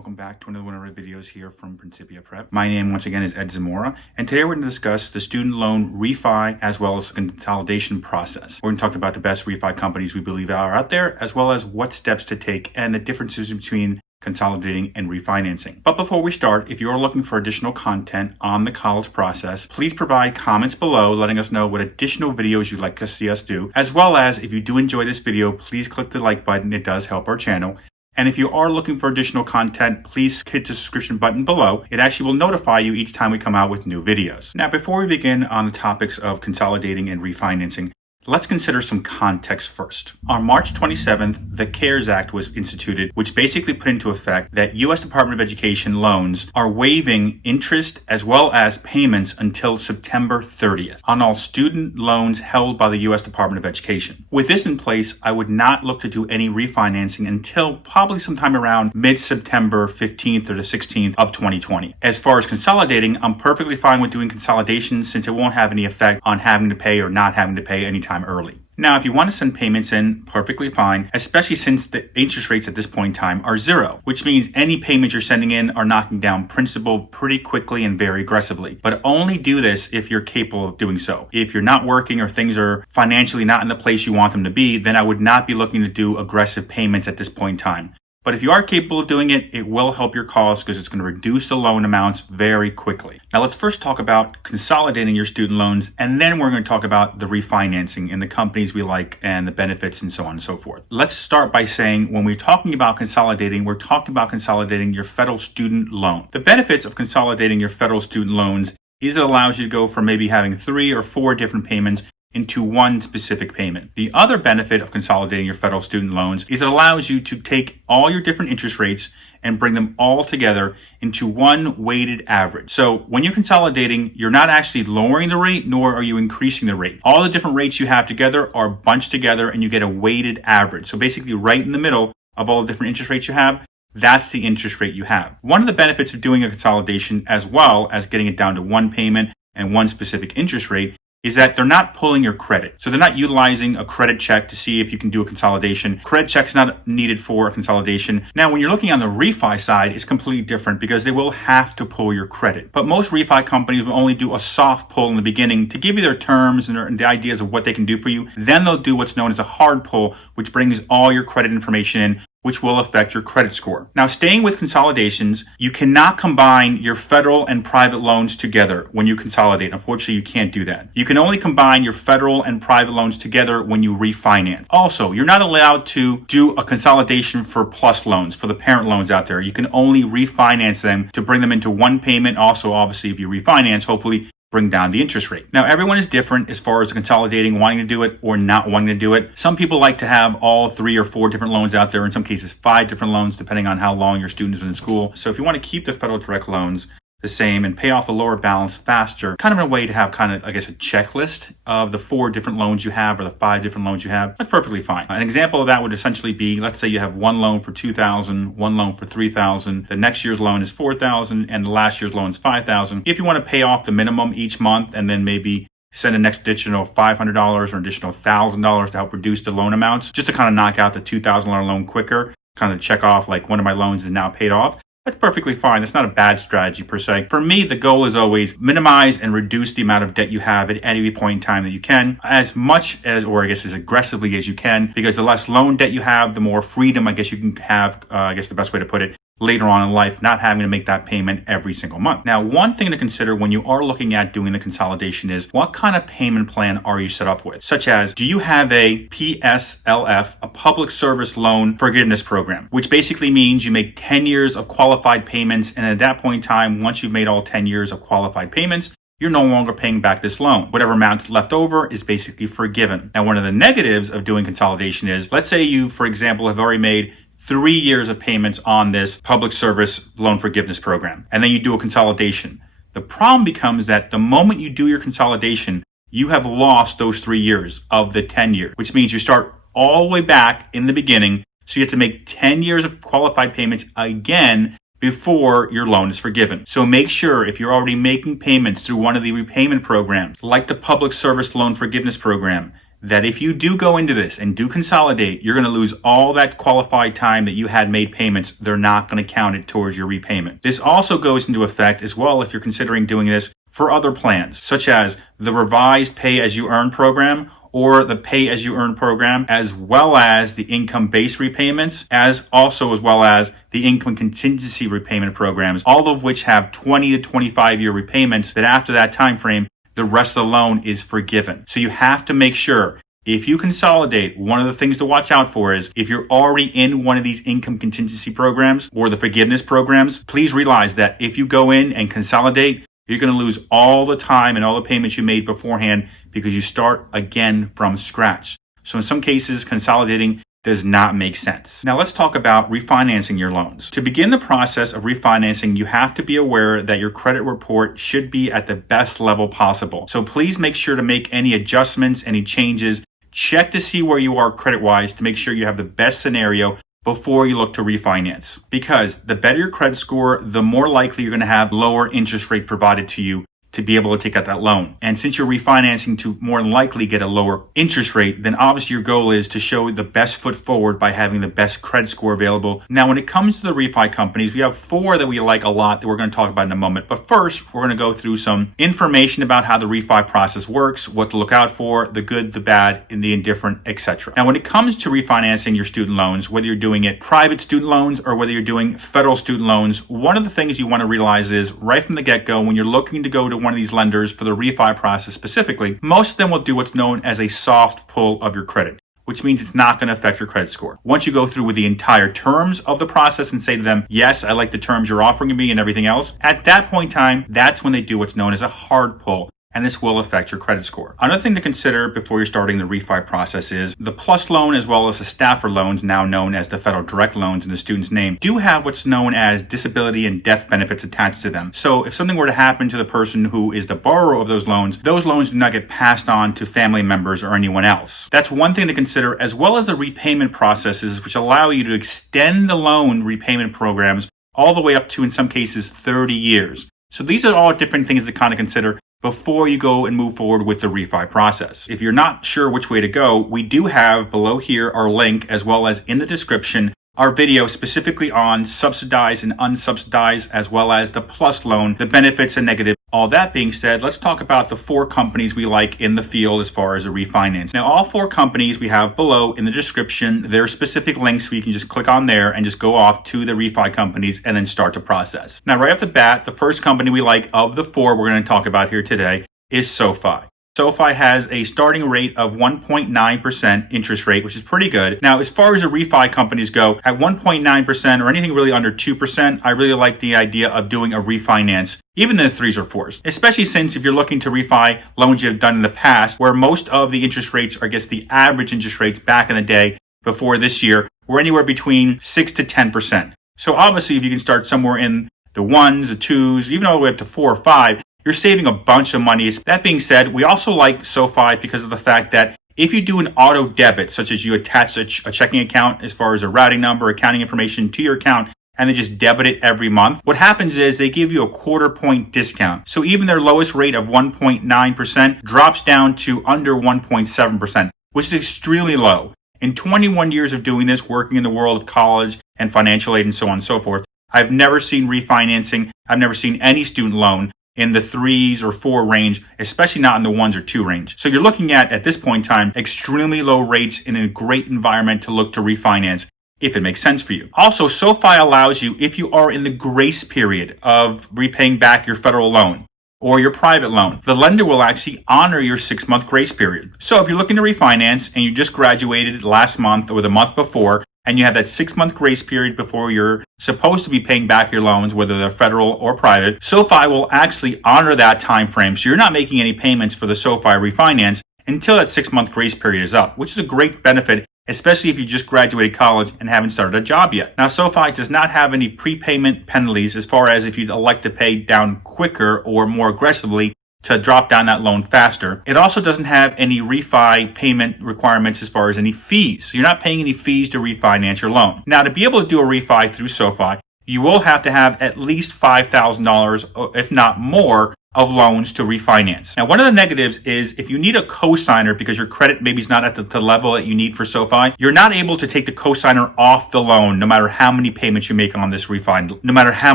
welcome back to another one of our videos here from Principia Prep. My name once again is Ed Zamora, and today we're going to discuss the student loan refi as well as the consolidation process. We're going to talk about the best refi companies we believe are out there, as well as what steps to take and the differences between consolidating and refinancing. But before we start, if you are looking for additional content on the college process, please provide comments below letting us know what additional videos you'd like to see us do, as well as if you do enjoy this video, please click the like button. It does help our channel. And if you are looking for additional content, please hit the subscription button below. It actually will notify you each time we come out with new videos. Now, before we begin on the topics of consolidating and refinancing, let's consider some context first. On March 27th, the CARES Act was instituted, which basically put into effect that U.S. Department of Education loans are waiving interest as well as payments until September 30th on all student loans held by the U.S. Department of Education. With this in place, I would not look to do any refinancing until probably sometime around mid-September 15th or the 16th of 2020. As far as consolidating, I'm perfectly fine with doing consolidation since it won't have any effect on having to pay or not having to pay anytime early. Now, if you want to send payments in, perfectly fine, especially since the interest rates at this point in time are zero, which means any payments you're sending in are knocking down principal pretty quickly and very aggressively. But only do this if you're capable of doing so. If you're not working or things are financially not in the place you want them to be, then I would not be looking to do aggressive payments at this point in time. But if you are capable of doing it, it will help your costs because it's going to reduce the loan amounts very quickly. Now, let's first talk about consolidating your student loans, and then we're going to talk about the refinancing and the companies we like and the benefits and so on and so forth. Let's start by saying when we're talking about consolidating, we're talking about consolidating your federal student loan. The benefits of consolidating your federal student loans is it allows you to go from maybe having 3 or 4 different payments into one specific payment. The other benefit of consolidating your federal student loans is it allows you to take all your different interest rates and bring them all together into one weighted average. So when you're consolidating, you're not actually lowering the rate, nor are you increasing the rate. All the different rates you have together are bunched together and you get a weighted average. So basically right in the middle of all the different interest rates you have, that's the interest rate you have. One of the benefits of doing a consolidation as well as getting it down to one payment and one specific interest rate is that they're not pulling your credit. So they're not utilizing a credit check to see if you can do a consolidation. Credit check's not needed for a consolidation. Now, when you're looking on the refi side, it's completely different because they will have to pull your credit. But most refi companies will only do a soft pull in the beginning to give you their terms and the ideas of what they can do for you. Then they'll do what's known as a hard pull, which brings all your credit information in, which will affect your credit score. Now, staying with consolidations, you cannot combine your federal and private loans together when you consolidate. Unfortunately, you can't do that. You can only combine your federal and private loans together when you refinance. Also, you're not allowed to do a consolidation for plus loans, for the parent loans out there. You can only refinance them to bring them into one payment. Also, obviously, if you refinance, hopefully bring down the interest rate. Now, everyone is different as far as consolidating, wanting to do it or not wanting to do it. Some people like to have all 3 or 4 different loans out there, in some cases 5 different loans, depending on how long your student has been in school. So if you want to keep the federal direct loans the same and pay off the lower balance faster, kind of a way to have kind of, I guess, a checklist of the 4 different loans you have or the 5 different loans you have, that's perfectly fine. An example of that would essentially be, let's say you have one loan for $2,000, one loan for $3,000, the next year's loan is $4,000, and the last year's loan is $5,000. If you want to pay off the minimum each month and then maybe send an additional $500 or an additional $1,000 to help reduce the loan amounts, just to kind of knock out the $2,000 loan quicker, kind of check off like one of my loans is now paid off, that's perfectly fine. That's not a bad strategy per se. For me, the goal is always minimize and reduce the amount of debt you have at any point in time that you can, as much as, or I guess as aggressively as you can, because the less loan debt you have, the more freedom I guess you can have, I guess the best way to put it, later on in life, not having to make that payment every single month. Now, one thing to consider when you are looking at doing the consolidation is what kind of payment plan are you set up with? Such as, do you have a PSLF, a public service loan forgiveness program, which basically means you make 10 years of qualified payments. And at that point in time, once you've made all 10 years of qualified payments, you're no longer paying back this loan. Whatever amount left over is basically forgiven. Now, one of the negatives of doing consolidation is, let's say you, for example, have already made 3 years of payments on this public service loan forgiveness program, and then you do a consolidation. The problem becomes that the moment you do your consolidation, you have lost those 3 years of the 10 year, which means you start all the way back in the beginning. So you have to make 10 years of qualified payments again before your loan is forgiven. So make sure if you're already making payments through one of the repayment programs, like the public service loan forgiveness program, that if you do go into this and do consolidate, you're going to lose all that qualified time that you had made payments. They're not going to count it towards your repayment. This also goes into effect as well if you're considering doing this for other plans, such as the revised pay-as-you-earn program or the pay-as-you-earn program, as well as the income-based repayments, as well as the income contingency repayment programs, all of which have 20 to 25-year repayments that after that time frame, the rest of the loan is forgiven. So you have to make sure if you consolidate, one of the things to watch out for is if you're already in one of these income contingency programs or the forgiveness programs, please realize that if you go in and consolidate, you're going to lose all the time and all the payments you made beforehand because you start again from scratch. So in some cases, consolidating does not make sense. Now let's talk about refinancing your loans. To begin the process of refinancing, you have to be aware that your credit report should be at the best level possible. So please make sure to make any adjustments, any changes. Check to see where you are credit-wise to make sure you have the best scenario before you look to refinance. Because the better your credit score, the more likely you're going to have lower interest rate provided to you to be able to take out that loan. And since you're refinancing to more than likely get a lower interest rate, then obviously your goal is to show the best foot forward by having the best credit score available. Now, when it comes to the refi companies, we have 4 that we like a lot that we're going to talk about in a moment. But first, we're going to go through some information about how the refi process works, what to look out for, the good, the bad, and the indifferent, etc. Now, when it comes to refinancing your student loans, whether you're doing it private student loans or whether you're doing federal student loans, one of the things you want to realize is right from the get-go, when you're looking to go to one of these lenders for the refi process specifically, most of them will do what's known as a soft pull of your credit, which means it's not going to affect your credit score. Once you go through with the entire terms of the process and say to them, yes, I like the terms you're offering me and everything else, at that point in time, that's when they do what's known as a hard pull. And this will affect your credit score. Another thing to consider before you're starting the refi process is the PLUS loan as well as the Stafford loans, now known as the federal direct loans in the student's name, do have what's known as disability and death benefits attached to them. So if something were to happen to the person who is the borrower of those loans do not get passed on to family members or anyone else. That's one thing to consider, as well as the repayment processes, which allow you to extend the loan repayment programs all the way up to, in some cases, 30 years. So these are all different things to kind of consider before you go and move forward with the refi process. If you're not sure which way to go, we do have below here our link, as well as in the description, our video specifically on subsidized and unsubsidized, as well as the PLUS loan, the benefits and negatives. All that being said, let's talk about the 4 companies we like in the field as far as a refinance. Now, all 4 companies we have below in the description, there are specific links where you can just click on there and just go off to the refi companies and then start the process. Now, right off the bat, the first company we like of the 4 we're going to talk about here today is Sofi. Sofi has a starting rate of 1.9% interest rate, which is pretty good. Now, as far as the refi companies go, at 1.9% or anything really under 2%, I really like the idea of doing a refinance, even in the 3s or 4s, especially since if you're looking to refi loans you've done in the past, where most of the interest rates, or I guess the average interest rates back in the day before this year, were anywhere between 6 to 10%. So obviously, if you can start somewhere in the 1s, the 2s, even all the way up to 4 or 5, you're saving a bunch of money. That being said, we also like Sofi because of the fact that if you do an auto debit, such as you attach a checking account as far as a routing number, accounting information to your account, and they just debit it every month, what happens is they give you a 1/4 point discount. So even their lowest rate of 1.9% drops down to under 1.7%, which is extremely low. In 21 years of doing this, working in the world of college and financial aid and so on and so forth, I've never seen refinancing. I've never seen any student loan in the 3s or 4 range, especially not in the 1s or 2 range. So you're looking at this point in time, extremely low rates in a great environment to look to refinance if it makes sense for you. Also, Sofi allows you, if you are in the grace period of repaying back your federal loan or your private loan, the lender will actually honor your 6-month grace period. So if you're looking to refinance and you just graduated last month or the month before, and you have that 6-month grace period before you're supposed to be paying back your loans, whether they're federal or private, Sofi will actually honor that time frame. So you're not making any payments for the Sofi refinance until that 6-month grace period is up, which is a great benefit, especially if you just graduated college and haven't started a job yet. Now, Sofi does not have any prepayment penalties as far as if you'd elect to pay down quicker or more aggressively to drop down that loan faster. It also doesn't have any refi payment requirements as far as any fees. So you're not paying any fees to refinance your loan. Now, to be able to do a refi through Sofi, you will have to have at least $5,000, if not more, of loans to refinance. Now, one of the negatives is if you need a cosigner because your credit maybe is not at the level that you need for Sofi, you're not able to take the cosigner off the loan no matter how many payments you make on this refi, no matter how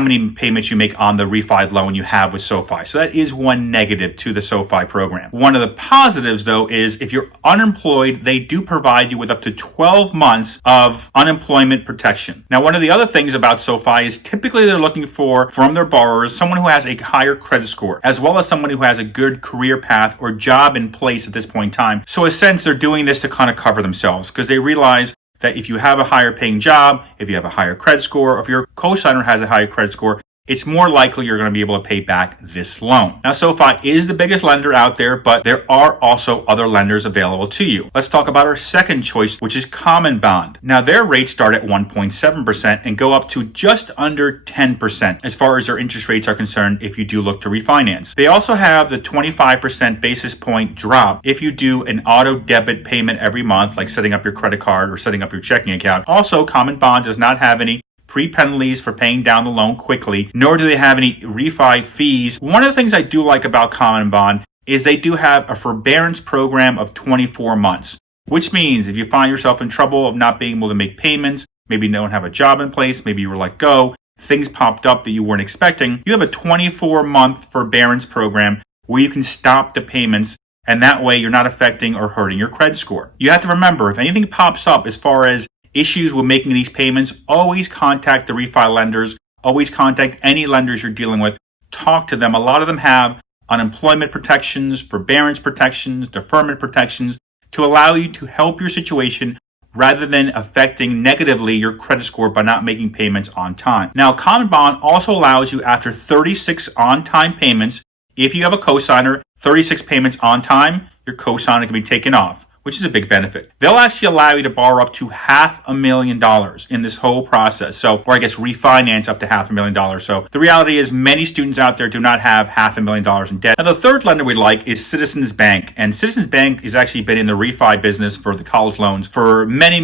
many payments you make on the refi loan you have with Sofi. So that is one negative to the Sofi program. One of the positives, though, is if you're unemployed, they do provide you with up to 12 months of unemployment protection. Now, one of the other things about Sofi is typically they're looking for, from their borrowers, someone who has a higher credit score, as well as someone who has a good career path or job in place at this point in time. So in a sense, they're doing this to kind of cover themselves because they realize that if you have a higher paying job, if you have a higher credit score, or if your cosigner has a higher credit score, it's more likely you're going to be able to pay back this loan. Now, Sofi is the biggest lender out there, but there are also other lenders available to you. Let's talk about our second choice, which is Commonbond. Now, their rates start at 1.7% and go up to just under 10% as far as their interest rates are concerned if you do look to refinance. They also have the 25% basis point drop if you do an auto debit payment every month, like setting up your credit card or setting up your checking account. Also, Commonbond does not have any pre-penalties for paying down the loan quickly, nor do they have any refi fees. One of the things I do like about Commonbond is they do have a forbearance program of 24 months, which means if you find yourself in trouble of not being able to make payments, maybe you don't have a job in place, maybe you were let go, things popped up that you weren't expecting, you have a 24-month forbearance program where you can stop the payments, and that way you're not affecting or hurting your credit score. You have to remember, if anything pops up as far as issues with making these payments, always contact the refi lenders, always contact any lenders you're dealing with, talk to them. A lot of them have unemployment protections, forbearance protections, deferment protections to allow you to help your situation rather than affecting negatively your credit score by not making payments on time. Now, Commonbond also allows you after 36 on-time payments, if you have a cosigner, 36 payments on time, your cosigner can be taken off, which is a big benefit. They'll actually allow you to borrow up to $500,000 in this whole process. So, or I guess refinance up to $500,000. So the reality is many students out there do not have $500,000 in debt. Now, the third lender we like is Citizens Bank. And Citizens Bank has actually been in the refi business for the college loans for many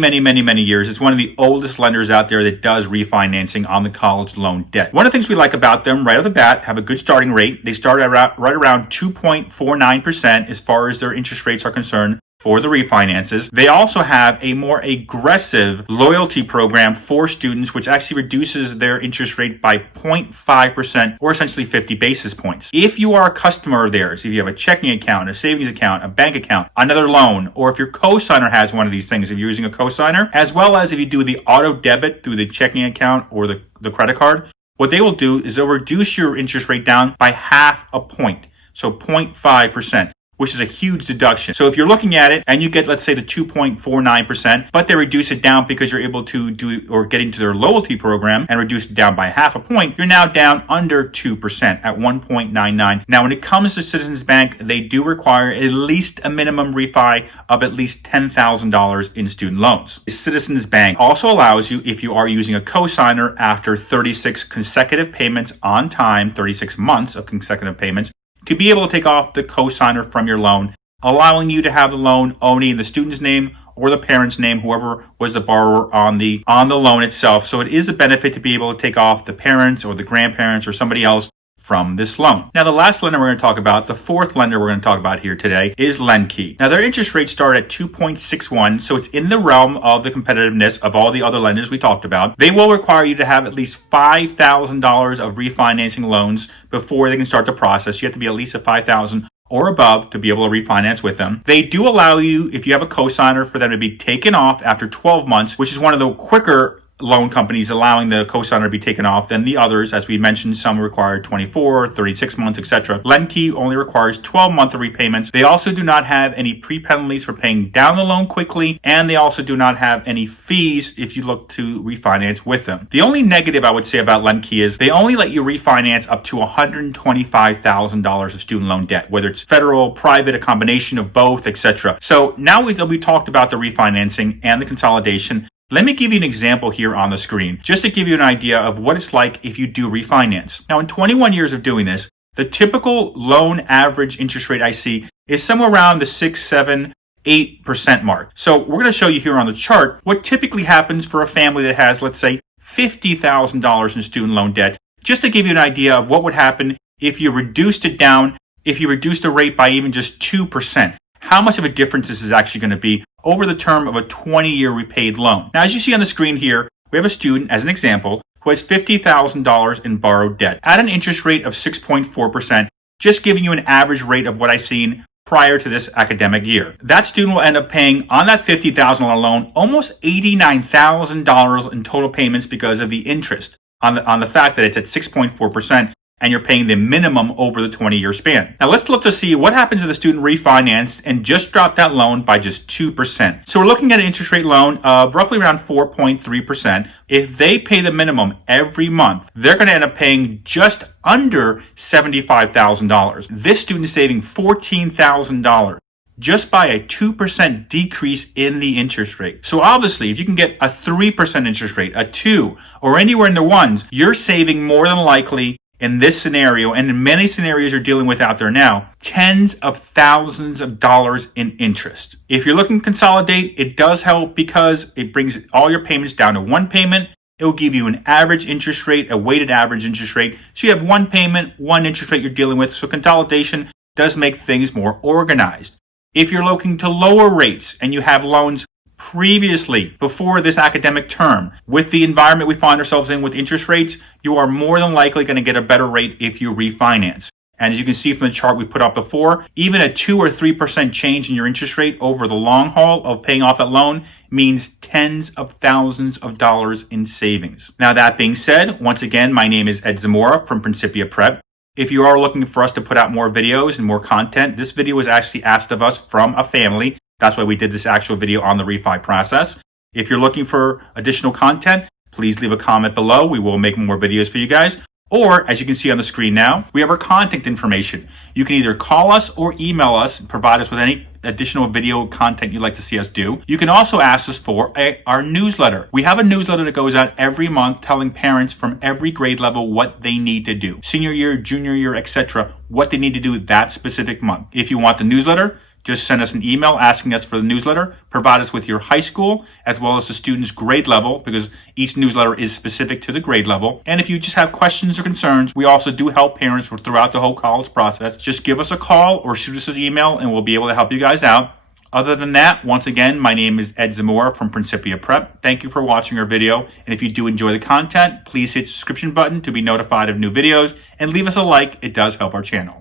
years. It's one of the oldest lenders out there that does refinancing on the college loan debt. One of the things we like about them right off the bat, have a good starting rate. They start at right around 2.49% as far as their interest rates are concerned for the refinances. They also have a more aggressive loyalty program for students, which actually reduces their interest rate by 0.5% or essentially 50 basis points. If you are a customer of theirs, if you have a checking account, a savings account, a bank account, another loan, or if your cosigner has one of these things, if you're using a cosigner, as well as if you do the auto debit through the checking account or the credit card, what they will do is they'll reduce your interest rate down by half a point, so 0.5%. Which is a huge deduction. So if you're looking at it and you get, let's say, the 2.49%, but they reduce it down because you're able to do or get into their loyalty program and reduce it down by half a point, you're now down under 2% at 1.99. Now, when it comes to Citizens Bank, they do require at least a minimum refi of at least $10,000 in student loans. Citizens Bank also allows you, if you are using a cosigner after 36 consecutive payments on time, 36 months of consecutive payments, to be able to take off the cosigner from your loan, allowing you to have the loan only in the student's name or the parent's name, whoever was the borrower on the loan itself. So it is a benefit to be able to take off the parents or the grandparents or somebody else from this loan. Now, the last lender we're going to talk about, the fourth lender we're going to talk about here today, is LendKey. Now, their interest rates start at 2.61, so it's in the realm of the competitiveness of all the other lenders we talked about. They will require you to have at least $5,000 of refinancing loans before they can start the process. You have to be at least at $5,000 or above to be able to refinance with them. They do allow you, if you have a cosigner, for them to be taken off after 12 months, which is one of the quicker loan companies allowing the cosigner to be taken off than the others. As we mentioned, some require 24, 36 months, etc. LendKey only requires 12-month repayments. They also do not have any pre-penalties for paying down the loan quickly, and they also do not have any fees if you look to refinance with them. The only negative I would say about LendKey is they only let you refinance up to $125,000 of student loan debt, whether it's federal, private, a combination of both, etc. So now we talked about the refinancing and the consolidation. Let me give you an example here on the screen, just to give you an idea of what it's like if you do refinance. Now, in 21 years of doing this, the typical loan average interest rate I see is somewhere around the 6, 7, 8% mark. So we're going to show you here on the chart what typically happens for a family that has, let's say, $50,000 in student loan debt, just to give you an idea of what would happen if you reduced it down, if you reduced the rate by even just 2%, how much of a difference this is actually going to be over the term of a 20-year repaid loan. Now, as you see on the screen here, we have a student, as an example, who has $50,000 in borrowed debt at an interest rate of 6.4%, just giving you an average rate of what I've seen prior to this academic year. That student will end up paying on that $50,000 loan almost $89,000 in total payments because of the interest on the fact that it's at 6.4%. And you're paying the minimum over the 20-year span. Now let's look to see what happens if the student refinanced and just dropped that loan by just 2%. So we're looking at an interest rate loan of roughly around 4.3%. If they pay the minimum every month, they're going to end up paying just under $75,000. This student is saving $14,000 just by a 2% decrease in the interest rate. So obviously, if you can get a 3% interest rate, a 2, or anywhere in the ones, you're saving more than likely in this scenario, and in many scenarios you're dealing with out there now, tens of thousands of dollars in interest. If you're looking to consolidate, it does help because it brings all your payments down to one payment. It will give you an average interest rate, a weighted average interest rate. So you have one payment, one interest rate you're dealing with. So consolidation does make things more organized. If you're looking to lower rates and you have loans previously, before this academic term, with the environment we find ourselves in with interest rates, you are more than likely going to get a better rate if you refinance. And as you can see from the chart we put up before, even a 2 or 3% change in your interest rate over the long haul of paying off that loan means tens of thousands of dollars in savings. Now, that being said, once again, my name is Ed Zamora from Principia Prep. If you are looking for us to put out more videos and more content, this video was actually asked of us from a family. That's why we did this actual video on the refi process. If you're looking for additional content, please leave a comment below. We will make more videos for you guys. Or, as you can see on the screen now, we have our contact information. You can either call us or email us and provide us with any additional video content you'd like to see us do. You can also ask us for our newsletter. We have a newsletter that goes out every month telling parents from every grade level what they need to do. Senior year, junior year, etc. What they need to do that specific month. If you want the newsletter, just send us an email asking us for the newsletter. Provide us with your high school as well as the student's grade level, because each newsletter is specific to the grade level. And if you just have questions or concerns, we also do help parents throughout the whole college process. Just give us a call or shoot us an email and we'll be able to help you guys out. Other than that, once again, my name is Ed Zamora from Principia Prep. Thank you for watching our video. And if you do enjoy the content, please hit the subscription button to be notified of new videos and leave us a like. It does help our channel.